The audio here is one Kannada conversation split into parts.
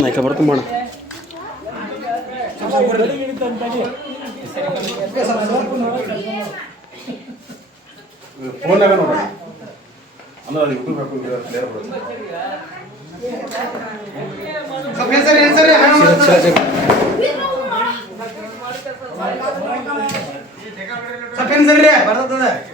ನಾಯ್ಕ ಬರ್ತೀನಿ ಮಾಡ ಫೋನ್ನಾಗ ನೋಡ್ರಿ ಅಂದ್ರೆ ಅದು ಯೂಟ್ಯೂಬ್ ಹಾಕಿ ಕ್ಲಿಯರ್ ಬರುತ್ತೆ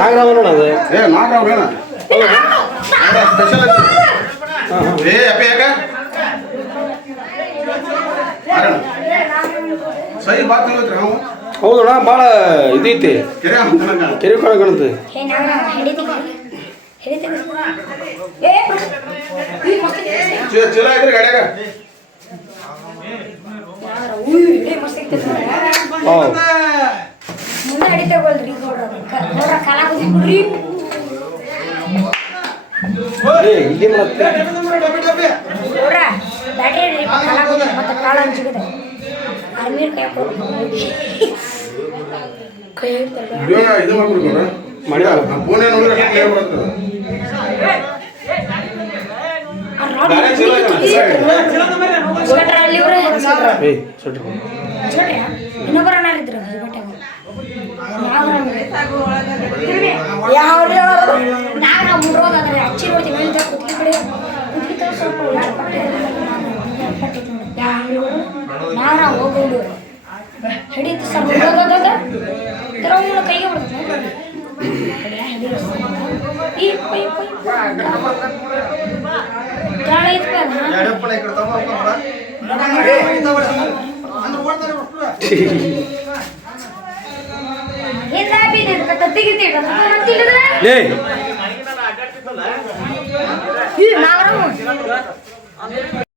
ನಾಗರಾಮ ನೋಡೋದು ಏ ಏನ ಸ್ಪೆಷಲ್ ಏ ಅಪ್ಪ ಯಾಕ? ಸರಿ ಬಾತ್ ಹೇಳ್ತ್ರಿ ನಾವು ಹೌದಣ್ಣ ಭಾಳ ಇದೈತಿ. ಕೆರೆ ಕಾಣ ಕಾಣುತ್ತೆ. ಚೀಲ ಚೀಲ ಐತ್ರಿ ಗಾಡ್ಯಾಗ. ಹೌದು ಮುಂದೆ ಹಿಡಿತೇವಲ್ರಿ ಗೌಡ್ರ ಗೌಡ್ರ ಕಾಲ ಬಿಡ್ರಿ ಏ ಇಲ್ಲಿ ಮಾಡತ್ತೆ ಗೌಡ್ರ ಬ್ಯಾಟ್ರಿ ಕಾಲ ಮತ್ತೆ ಕಾಳ ಹಂಚಿಗಿದೆ ಅರ್ಮೀರ್ ಕೈ ಕೈ ಹಿಡ್ತಾರೆ ವಿಡಿಯೋನ ಇದು ಮಾಡಿ ಫೋನ್ ನೋಡಿದ್ರೆ ಗಾಡಿ ಚೀಲ ನಾನು ನಾವು ಮುಡ್ರೋದಾದ್ರೆ ಅಚ್ಚಿ ಕಡೆ ಸ್ವಲ್ಪ ನಾಗ ನಾವು ಹೋಗೋದು ಹಿಡಿತು ಸರ್ ಹೋಗೋದಾಗ ತರ ಅವನ ಕೈಗೆ ಈ ಪೈ ಪೈ ಗಾಳ ಇತ್ತು ಇಲ್ಲ ಲೇ. ಈ ನಾಗರಾವು